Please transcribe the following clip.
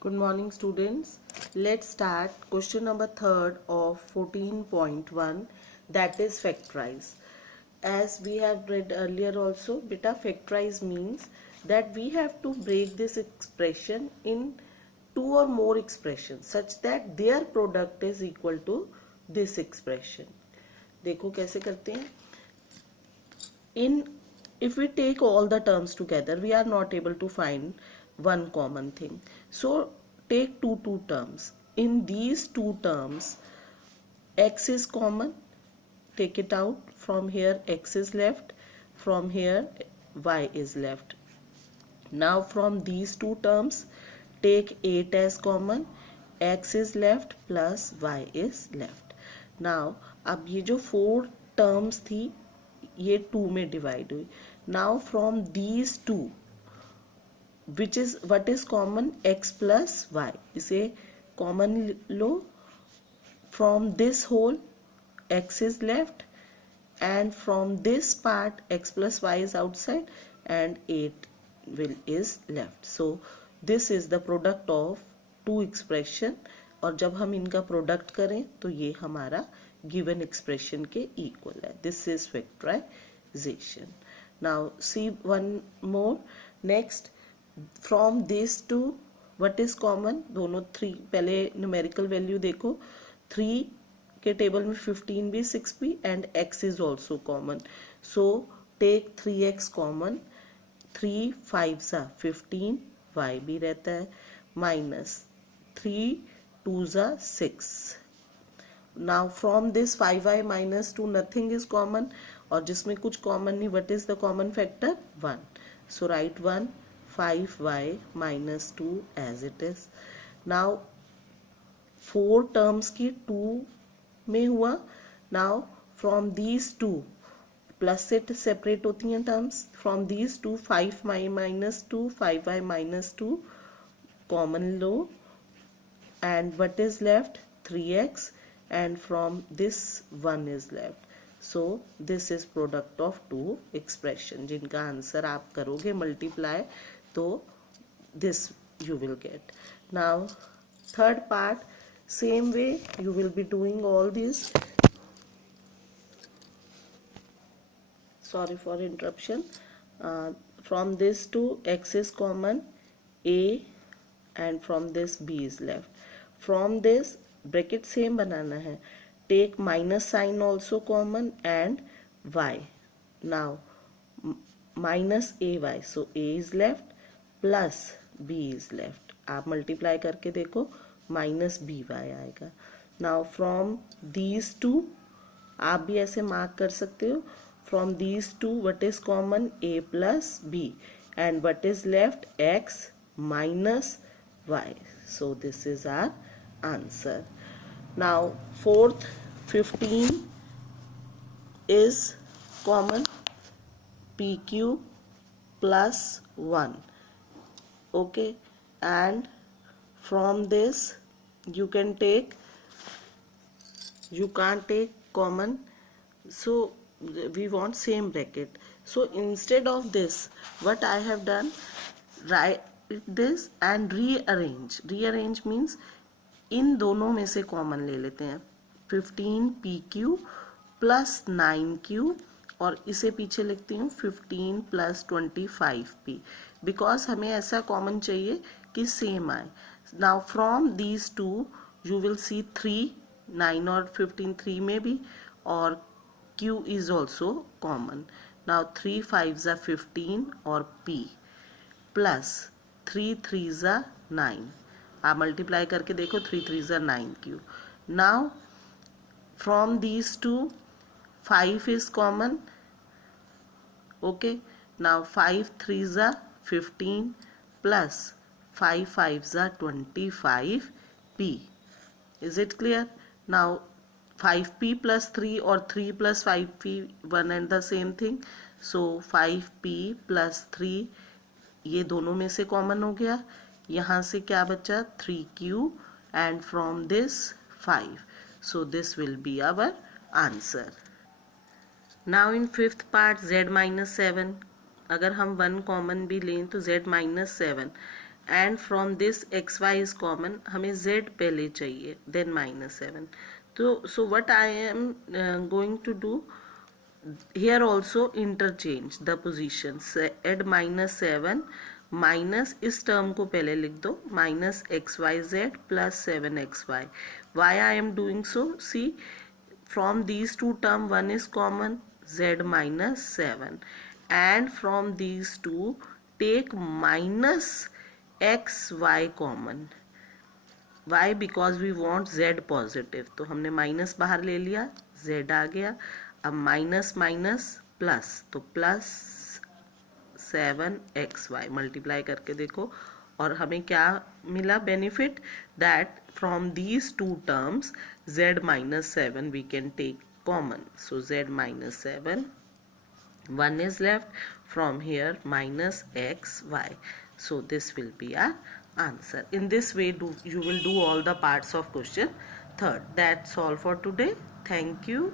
Good morning, students. Let's start question number 3rd of 14.1, that is factorize. As we have read earlier also, beta, factorize means that we have to break this expression in two or more expressions such that their product is equal to this expression. देखो कैसे करते हैं. In if we take all the terms together, we are not able to find one common thing. So take two terms. In these two terms, x is common. Take it out. From here x is left, from here y is left. Now from these two terms, take 8 as common. X is left plus y is left. Now अब ये जो 4 terms थी ये 2 में divide हुई. Now from these two which is what is common, x plus y. इसे common लो. From this whole x is left and from this part x plus y is outside and 8 is left. So this is the product of two expression. और जब हम इनका product करें तो ये हमारा given expression के equal है. This is factorization. Now see one more. Next, from these two what is common? दोनों 3. पहले numerical value देखो. 3 के टेबल में 15 भी 6 भी and x is also common. So take 3x common. 3 5 are 15, y भी रहता है, minus 3 2 are 6. Now from this 5y minus 2 nothing is common, और जिसमें कुछ common नहीं, what is the common factor? 1. So write 1. 5y minus 2 as it is. Now 4 terms की 2 में हुआ. Now from these two plus से सेपरेट होती हैं terms. From these to 5y minus 2 5y minus 2 common low and what is left? 3x and from this 1 is left. So this is product of two expression जिनका answer आप करोगे multiply तो this you will get. Now third part, same way you will be doing all these. Sorry for interruption. From this to x is common, a and from this b is left. From this bracket same बनाना है. Take minus sign also common and y. Now minus ay, so a is left plus b is left. आप multiply करके देखो minus by आएगा. Now from these two आप भी ऐसे mark कर सकते हो. From these two what is common? A plus b and what is left? X minus y. So this is our answer. Now fourth 15 is common. PQ plus 1. Okay, and from this you can take, you can't take common, so we want same bracket. So instead of this what I have done, write this and rearrange means इन दोनों में से common ले लेते हैं. 15 PQ plus 9Q और इसे पीछे लिखती हूँ 15 plus 25P बिकॉज हमें ऐसा कॉमन चाहिए कि सेम आए. Now from these to you will see 3 9 और 15 3 में भी और Q is also common. Now 3 5s are 15 और P plus 3 3s are 9. आप मल्टीप्लाई करके देखो 3 3s are 9Q. Now from these two 5 is common. Okay. Now 5 3s are 15 plus 5 5s are 25P. Is it clear? Now 5p plus 3 or 3 plus 5p, one and the same thing. So 5p plus 3 ये दोनों में से common हो गया. यहाँ से क्या बचा? 3q and from this 5. So this will be our answer. Now in fifth part z minus 7. अगर हम 1 कॉमन भी लें तो z minus 7 and from this xy is common, हमें z पहले चाहिए, then -7. So what I am going to do here, also interchange the positions, add -7 minus इस term को पहले लिख दो, minus xyz plus 7xy. Why I am doing so? See, from these two terms one is common, z minus 7, and from these two take minus xy common. Why? Because we want z positive, तो हमने minus बाहर ले लिया, z आ गया. अब minus minus plus, तो plus 7xy multiply करके देखो, और हमें क्या मिला benefit, that from these to terms z minus 7 we can take common. So z minus 7, 1 is left, from here minus xy. So this will be our answer. In this way you will do all the parts of question 3rd. That's all for today. Thank you.